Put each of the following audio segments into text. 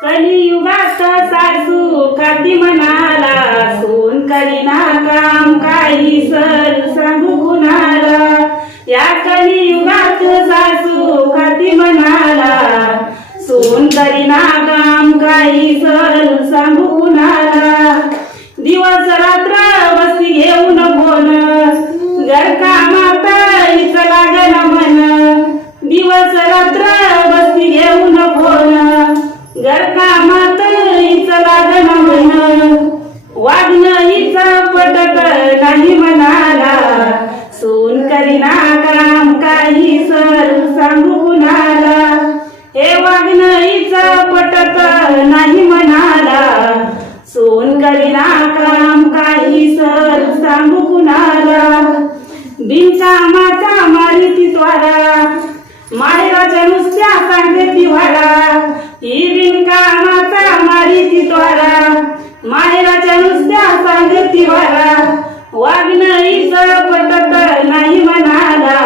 कलियुगात सासू खाती मनाला, सून करीना काम काही सर सांगू कुणाला। या कलियुगात सासू खाती मनाला, सून करीना काम काही सर सांगू कुणाला। दिवस रात्र वस्ती घेऊन बोल, घर कामात हिच लागन मन। दिवस रात्र वस्ती घेऊन बोल, घर कामात हिच लागन मन। वागणं हिच पटत नाही मनाला, सून करीना काम काही सर सांगू कुणाला। हे वागणं हिच पटत नाही मनाला, सून करीना काम काही सर सांगू कुणाला। बिनकामाचा मारिती त्वारा, माहेराच्या नुसत्या सांगते ती वाडा। ही बिनकामाचा मारिती त्वारा, माहेराच्या नुसत्या सांगते ती वाडा। वागणं हिच पटत नाही मनाला,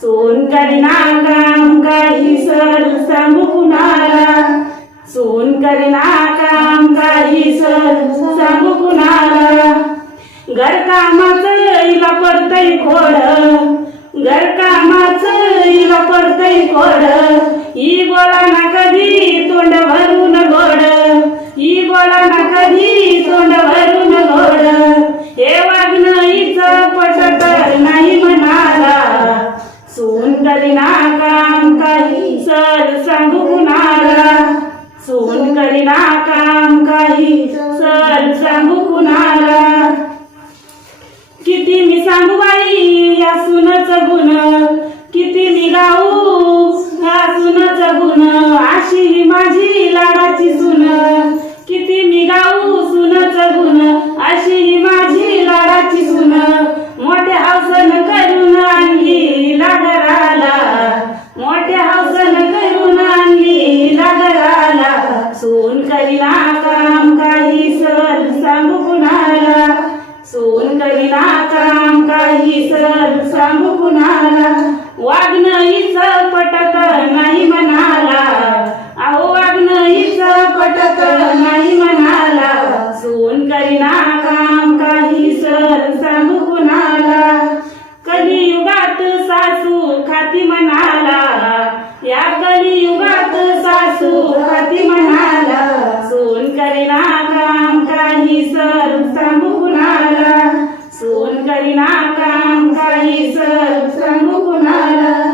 सून करीना काम काही सर सांगू कुणाला। सून करीना काम काही सर सांगू कुणाला। घर कामाचं हिला पडतंय खोड, घर कामाचं हिला पडतंय खोड। ही बोला ना कधी तोंड भरून गोड, ही बोला ना कधी तोंड भरून गोड। हे वागणं हिच पटत नाही मनाला, सून करीना काम काही सर सांगू कुणाला। सून करीना काम काही सर सांगू कुणाला। किती मी सांगू बाई या सुनाचं गुण, किती मी गाऊ या सुनाचं गुण। अशी ही माझी लाडाची सून,